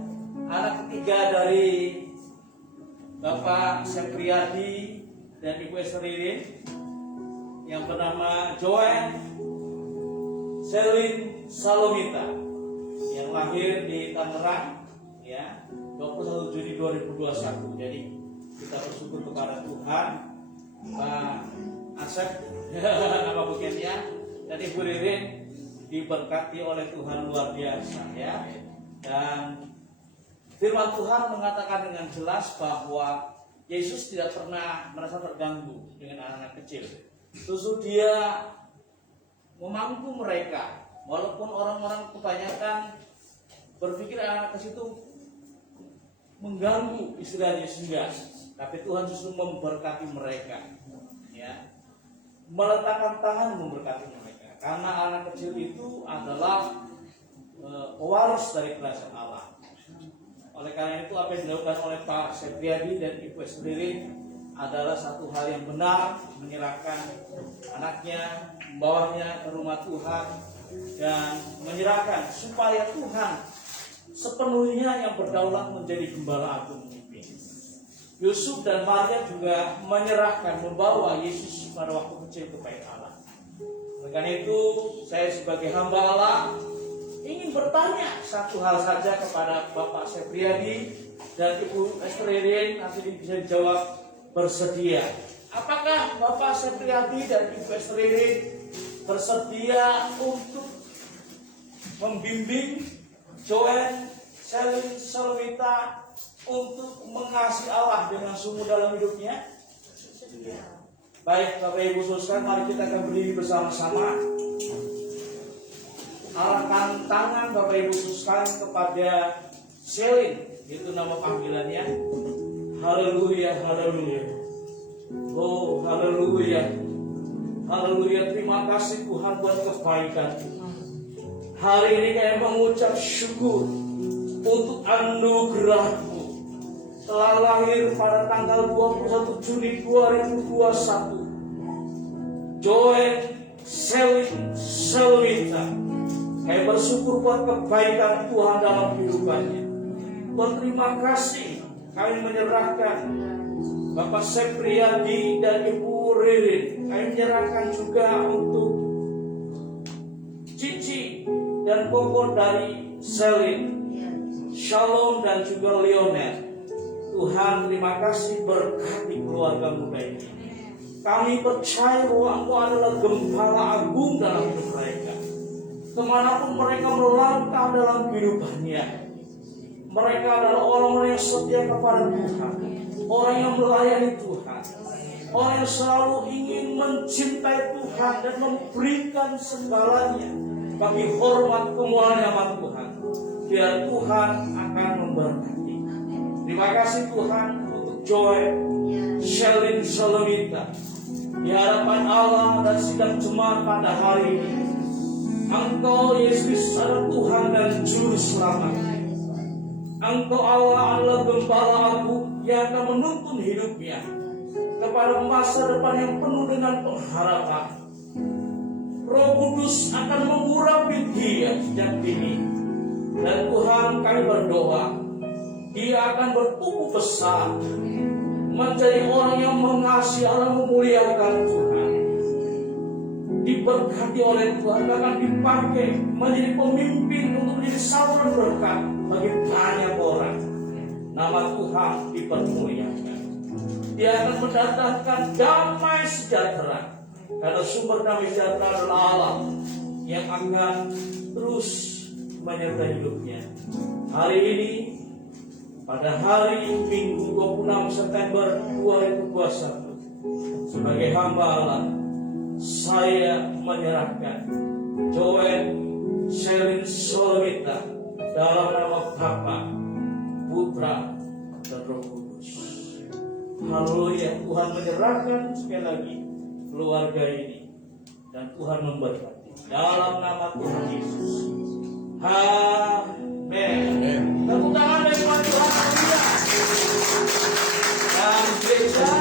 Anak ketiga dari Bapak Sepriadi dan Ibu Esther Ririn yang bernama Joen Selin Salomita yang lahir di Tangerang ya, 21 Juni 2021. Jadi kita bersyukur kepada Tuhan. Pak Asep nama bukannya, dan Ibu Ririn diberkati oleh Tuhan luar biasa ya. Dan firman Tuhan mengatakan dengan jelas bahwa Yesus tidak pernah merasa terganggu dengan anak-anak kecil. Justru dia memangku mereka, walaupun orang-orang kebanyakan berpikir anak kecil itu mengganggu istilahnya sehingga, tapi Tuhan justru memberkati mereka ya, meletakkan tangan memberkati mereka, karena anak kecil itu adalah pewaris dari kerajaan Allah. Oleh karena itu apa yang dilakukan oleh Pak Sepriadi dan Ibu Esririn adalah satu hal yang benar, menyerahkan anaknya, membawanya ke rumah Tuhan dan menyerahkan supaya Tuhan sepenuhnya yang berdaulat menjadi gembala agung memimpin. Yusuf dan Maria juga menyerahkan, membawa Yesus pada waktu kecil kepada Allah. Oleh karena itu saya sebagai hamba Allah ingin bertanya satu hal saja kepada Bapak Sepriadi dan Ibu Esririn, nanti bisa dijawab bersedia. Apakah Bapak Sepriadi dan Ibu Esririn bersedia untuk membimbing Joen Selin Solwita untuk mengasihi Allah dengan sungguh dalam hidupnya? Baik, Bapak Ibu saudara, mari kita akan berdiri bersama-sama. Arahkan tangan Bapak Ibu saudara kepada Selin, itu nama panggilannya. Haleluya, haleluya. Oh, haleluya. Haleluya, terima kasih Tuhan buat kebaikan. Hari ini kami mengucap syukur untuk anugerah-Mu. Telah lahir pada tanggal 21 Juni 2021. Joen Selin Solwita. Kami bersyukur buat kebaikan Tuhan dalam kehidupannya. Berterima kasih kami menyerahkan Bapak Sepriadi dan Ibu Ririn. Kami menyerahkan juga untuk Cici dan Koko dari Selin, Shalom dan juga Lionel. Tuhan, terima kasih berkati keluarga muda ini. Kami percaya bahwa Engkau adalah gembala agung dalam hidup mereka. Kemanapun mereka melangkah dalam kehidupannya, mereka adalah orang-orang yang setia kepada Tuhan, orang yang melayani Tuhan, orang yang selalu ingin mencintai Tuhan dan memberikan segalanya bagi hormat kemuliaan nama Tuhan. Biar Tuhan akan memberkati. Terima kasih Tuhan untuk Joen Selin Solwita di hadapan Allah dan sidang jemaat pada hari ini. Engkau Yesus adalah Tuhan dan Juru Selamat. Engkau Allah adalah gembala agung yang akan menuntun hidupnya kepada masa depan yang penuh dengan pengharapan. Roh Kudus akan mengurapi dia sejak dini. Dan Tuhan, kami berdoa, dia akan bertumbuh besar menjadi orang yang mengasihi Allah, memuliakan Tuhan. Diberkati oleh Tuhan, akan dipakai menjadi pemimpin untuk menjadi saluran berkat bagi banyak orang. Nama Tuhan dipermuliakan. Dia akan mendatangkan damai sejahtera, karena sumber damai sejahtera adalah Allah yang akan terus menyertai hidupnya. Hari ini, pada hari Minggu 26 September 2021, sebagai hamba Allah, saya menyerahkan Joen Selin Solwita dalam nama Bapa, Putra, dan Roh Kudus. Haleluya, Tuhan menyerahkan sekali lagi keluarga ini, dan Tuhan memberkati dalam nama Tuhan Yesus. Amin. Tepuk tangan bagi Tuhan. Dan gereja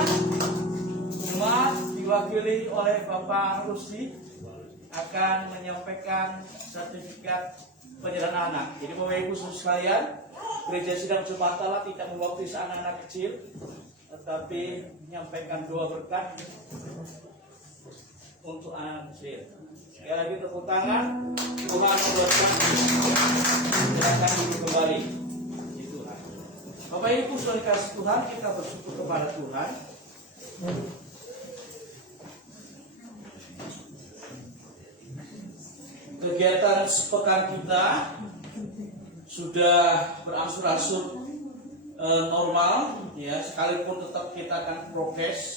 jemaat diwakili oleh Bapak Rusdi akan menyampaikan sertifikat penyerahan anak. Jadi Bapak Ibu sekalian, gereja sidang Jemaat Allah tidak membaptis anak-anak kecil, tetapi menyampaikan doa berkat untuk anak kecil. Sekali lagi tepuk tangan. Tuhan memberkati. Silakan duduk kembali. Puji Tuhan. Bapak Ibu saudara kasih Tuhan, kita bersyukur kepada Tuhan. Kegiatan sepekan kita sudah berangsur-angsur normal, ya. Sekalipun tetap kita akan progres.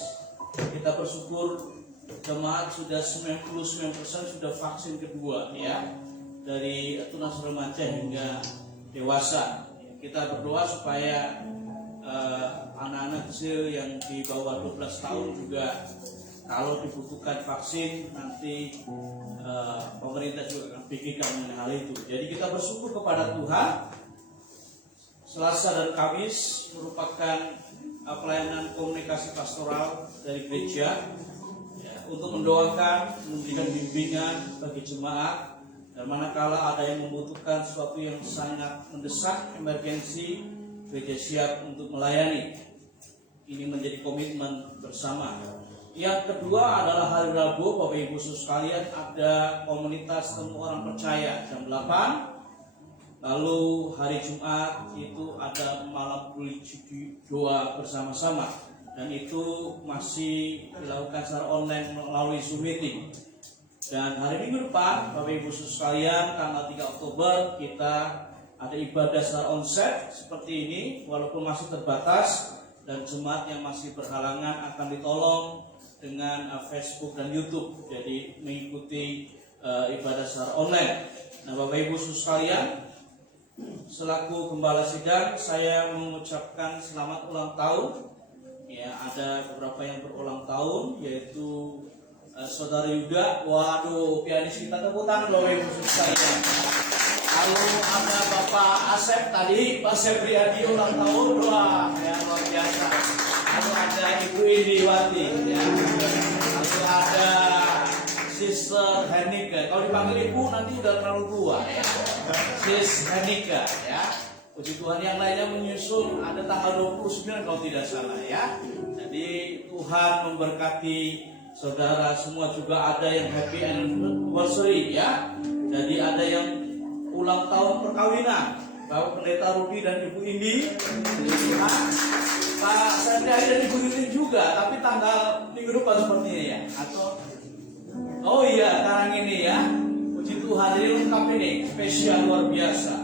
Kita bersyukur jemaat sudah 99% sudah vaksin kedua, ya, dari tunas remaja hingga dewasa. Kita berdoa supaya anak-anak kecil yang di bawah 12 tahun juga kalau dibutuhkan vaksin nanti pemerintah juga akan pikirkan mengenai hal itu. Jadi kita bersyukur kepada Tuhan. Selasa dan Kamis merupakan pelayanan komunikasi pastoral dari gereja ya, untuk mendoakan, memberikan bimbingan bagi jemaat, dan manakala ada yang membutuhkan sesuatu yang sangat mendesak, emergensi, gereja siap untuk melayani. Ini menjadi komitmen bersama. Yang kedua adalah hari Rabu, Bapak Ibu sekalian, ada komunitas temu orang percaya jam 8. Lalu hari Jumat itu ada malam doa bersama-sama, dan itu masih dilakukan secara online melalui Zoom meeting. Dan hari Minggu depan, Bapak Ibu sekalian, tanggal 3 Oktober kita ada ibadah secara onsite seperti ini, walaupun masih terbatas, dan jemaat yang masih berhalangan akan ditolong dengan Facebook dan YouTube, jadi mengikuti ibadah secara online. Nah, Bapak Ibu sekalian, selaku gembala sidang, saya mengucapkan selamat ulang tahun. Ya, ada beberapa yang berulang tahun, yaitu Saudara Yuda. Waduh, pianis kita tepuk tangan Bapak Ibu sekalian. Lalu ada Bapak Asep tadi, Pak Sepriadi ulang tahun. Wah, ya luar biasa. Lalu ada Ibu Indiwati, ya. Lalu ada Sister Henika. Kalau dipanggil Ibu nanti udah terlalu tua, ya. Sis Henika, ya. Puji Tuhan, yang lainnya menyusul ada tanggal 29 kalau tidak salah, ya. Jadi Tuhan memberkati saudara semua, juga ada yang happy anniversary, ya. Jadi ada yang ulang tahun perkawinan, Bapak Pendeta Rudi dan Ibu Indi. Pak Sandri dan Ibu Lili juga, tapi tanggal minggu depan sepertinya, ya. Atau oh iya, sekarang ini, ya. Puji Tuhan, ini lengkap ini, spesial luar biasa.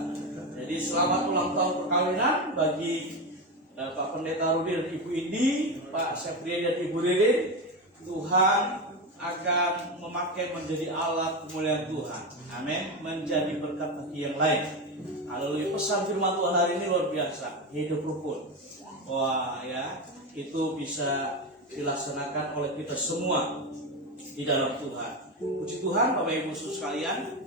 Jadi selamat ulang tahun perkawinan bagi Pak Pendeta Rudi dan Ibu Indi, Pak Sepri dan Ibu Lili. Tuhan akan memakai menjadi alat kemuliaan Tuhan. Amin. Menjadi berkat bagi yang lain. Haleluya. Pesan firman Tuhan hari ini luar biasa. Hidup rukun. Wah, ya, itu bisa dilaksanakan oleh kita semua di dalam Tuhan. Puji Tuhan, Bapak Ibu sekalian.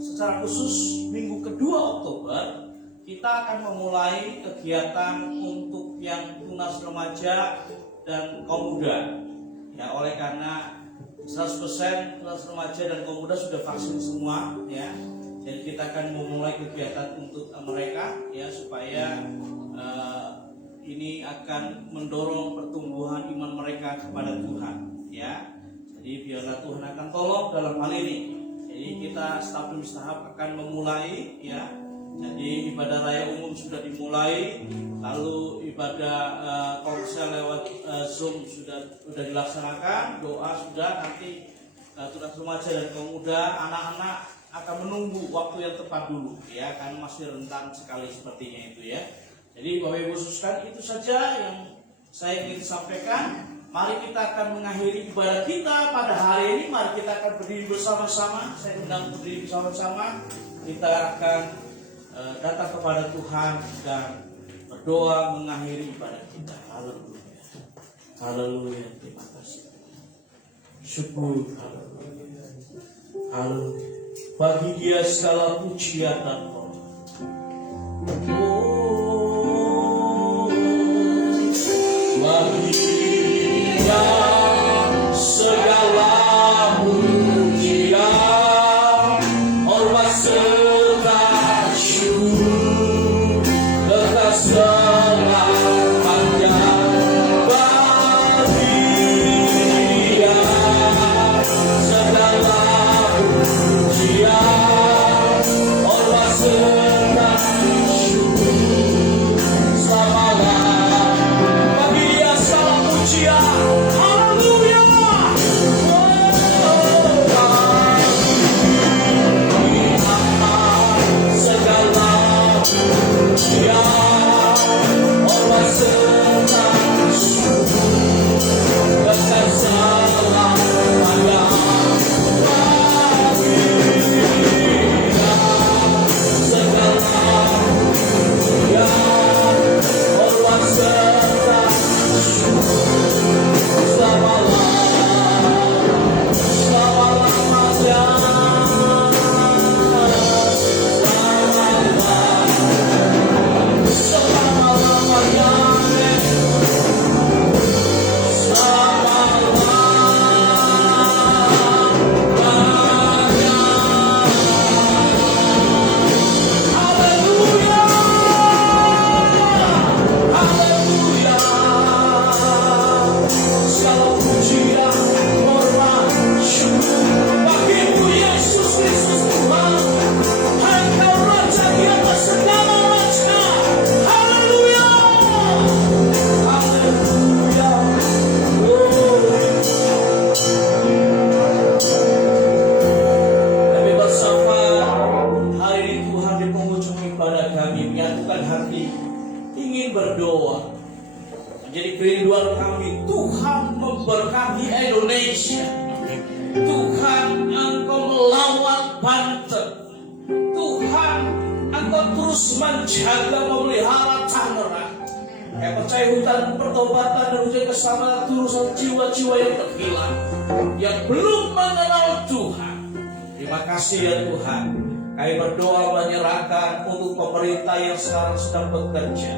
Secara khusus minggu kedua Oktober kita akan memulai kegiatan untuk yang tunas remaja dan kaum muda. Ya, oleh karena 100% tunas remaja dan kaum muda sudah vaksin semua, ya. Jadi kita akan memulai kegiatan untuk mereka, ya, supaya ini akan mendorong pertumbuhan iman mereka kepada Tuhan, ya. Jadi biarlah Tuhan akan tolong dalam hal ini. Jadi kita setahap demi setahap akan memulai, ya. Jadi ibadah raya umum sudah dimulai, lalu ibadah konsel lewat Zoom sudah dilaksanakan, doa sudah, nanti tunas remaja dan kaum muda, anak-anak akan menunggu waktu yang tepat dulu, ya, karena masih rentan sekali sepertinya itu, ya. Jadi Bapak Ibu sekalian, itu saja yang saya ingin sampaikan. Mari kita akan mengakhiri ibadah kita pada hari ini. Mari kita akan berdiri bersama-sama. Saya undang berdiri bersama-sama. Kita akan datang kepada Tuhan dan berdoa mengakhiri ibadah kita. Haleluya. Haleluya. Terima kasih. Syukur. Haleluya. Haleluya. Bagi Dia segala pujian dan hormat. Bagi segala pujian, hormat serta syukur tetap selamanya bagi Dia. Segala pujian, hormat serta syukur kami menyatukan hati ingin berdoa. Menjadi kerinduan kami, Tuhan memberkati Indonesia. Tuhan, Engkau melawat Banten. Tuhan, Engkau terus menjaga, memelihara Tangerang. Saya percaya hutan pertobatan dan hujan keselamatan turusan jiwa-jiwa yang terhilang, yang belum mengenal Tuhan. Terima kasih ya Tuhan. Kami berdoa menyerahkan untuk pemerintah yang sekarang sedang bekerja.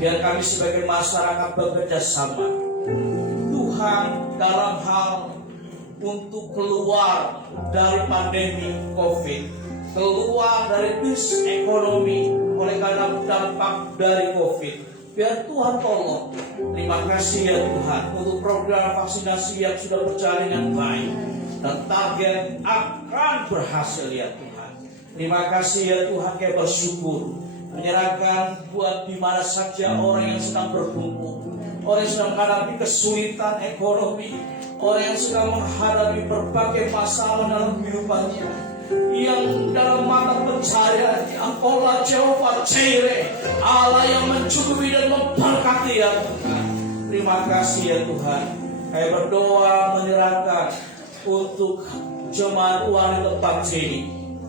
Biar kami sebagai masyarakat bekerja sama. Tuhan, dalam hal untuk keluar dari pandemi COVID, keluar dari krisis ekonomi oleh karena dampak dari COVID, biar Tuhan tolong. Terima kasih ya Tuhan untuk program vaksinasi yang sudah berjalan dengan baik dan target akan berhasil ya Tuhan. Terima kasih ya Tuhan, kami bersyukur menyerahkan buat di mana saja orang yang sedang berkumpul, orang yang sedang menghadapi kesulitan ekonomi, orang yang sedang menghadapi berbagai masalah dalam kehidupannya, yang dalam mata pencarian Engkaulah Jehovah Jireh, Allah yang mencukupi dan memberkati ya Tuhan. Terima kasih ya Tuhan. Kami berdoa menyerahkan untuk jemaat Tuhan di tempat sini,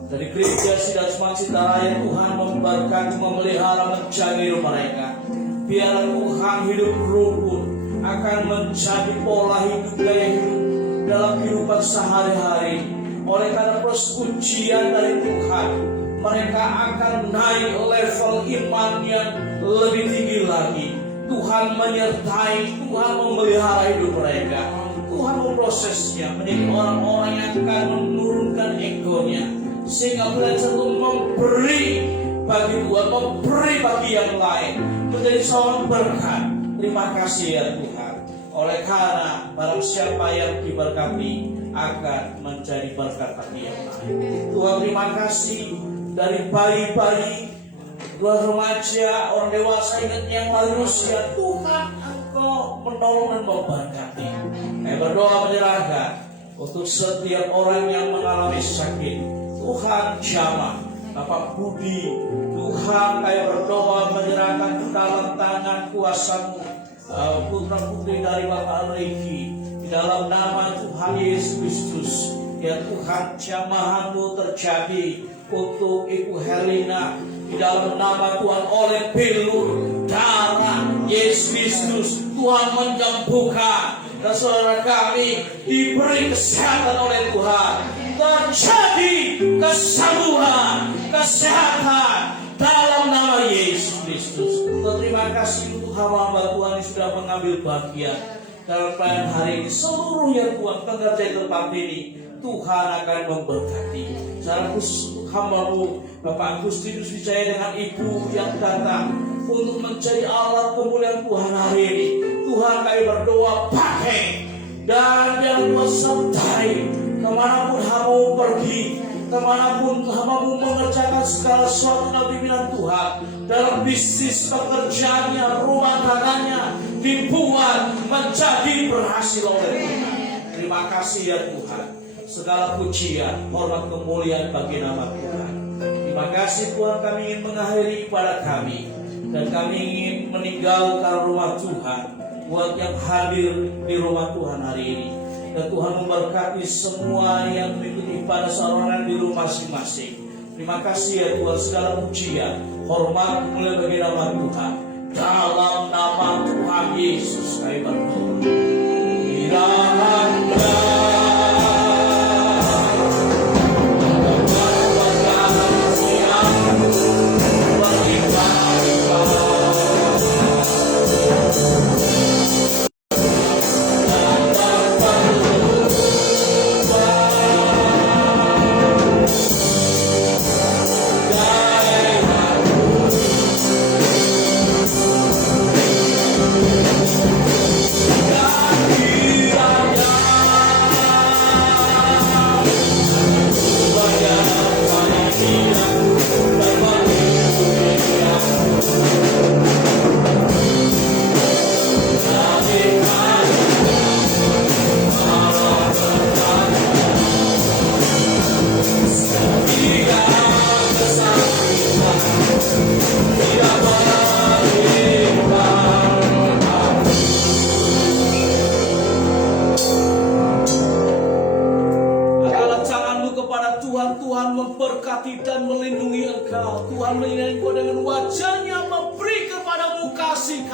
dari gereja Sidang Cita Raya. Tuhan memberkati, memelihara, menjaga hidup mereka. Biar Tuhan hidup rukun akan menjadi pola hidup, gaya hidup dalam kehidupan sehari-hari. Oleh karena ujian dari Tuhan, mereka akan naik level iman yang lebih tinggi lagi. Tuhan menyertai, Tuhan memelihara hidup mereka. Tuhan memprosesnya menjadi orang-orang yang akan menurunkan egonya, sehingga belajar untuk memberi bagi Tuhan, memberi bagi yang lain, menjadi seorang berkat. Terima kasih ya Tuhan. Oleh karena barang siapa yang diberkati akan menjadi berkat bagi yang lain. Tuhan, terima kasih dari bayi-bayi, dua remaja, orang dewasa yang lalu usia. Tuhan, Engkau menolong dan memberkati. Saya berdoa menyerahkan untuk setiap orang yang mengalami sakit. Tuhan jamah Bapak Budi, Tuhan kami berdoa menyerahkan ke dalam tangan kuasa-Mu putra putri dari Bapak Regi, di dalam nama Tuhan Yesus Kristus. Ya Tuhan, jamahan-Mu terjadi untuk Ibu Helena, di dalam nama Tuhan, oleh pelur darah Yesus Kristus. Tuhan menyembuhkan, dan saudara kami diberi kesehatan oleh Tuhan. Terjadi kesembuhan, kesehatan dalam nama Yesus Kristus. Terima kasih untuk hamba Tuhan yang sudah mengambil bagian dalam pelayanan hari ini. Seluruhnya Tuhan, pengerja tempat ini, Tuhan akan memberkati. Secara khusus untuk hamba-Mu Bapak Agustinus Wijaya dengan Ibu yang datang untuk menjadi alat kemuliaan Tuhan hari ini. Tuhan, kami berdoa pakai dan yang Tuhan sertai kemanapun hamba-Mu pergi, kemanapun hamba-Mu mengerjakan segala sesuatu dalam pimpinan Tuhan, dalam bisnis pekerjaannya, rumah tangganya dibuat menjadi berhasil oleh Tuhan. Terima kasih ya Tuhan. Segala pujian, hormat, kemuliaan bagi nama Tuhan. Terima kasih Tuhan, kami ingin mengakhiri ibadat kami, dan kami ingin meninggalkan rumah Tuhan buat yang hadir di rumah Tuhan hari ini. Dan Tuhan memberkati semua yang mengikuti ibadah seorang di rumah masing-masing. Terima kasih ya Tuhan, segala pujian, hormat, kemuliaan bagi nama Tuhan. Dalam nama Tuhan Yesus kami berdoa. God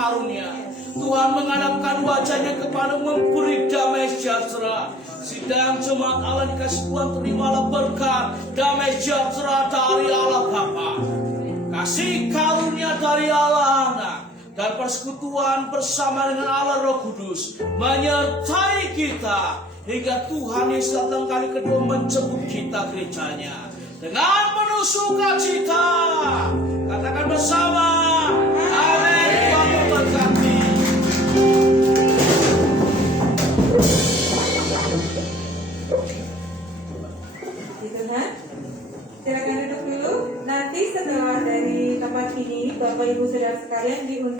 karunia. Tuhan menghadapkan wajahnya kepada memberi damai sejahtera. Sidang jemaat Allah dikasih Tuhan, terimalah berkat damai sejahtera dari Allah Bapa, kasih karunia dari Allah Anak, dan persekutuan bersama dengan Allah Roh Kudus menyertai kita hingga Tuhan Yesus datang kali kedua menjemput kita gerejanya dengan penuh sukacita. Katakan bersama,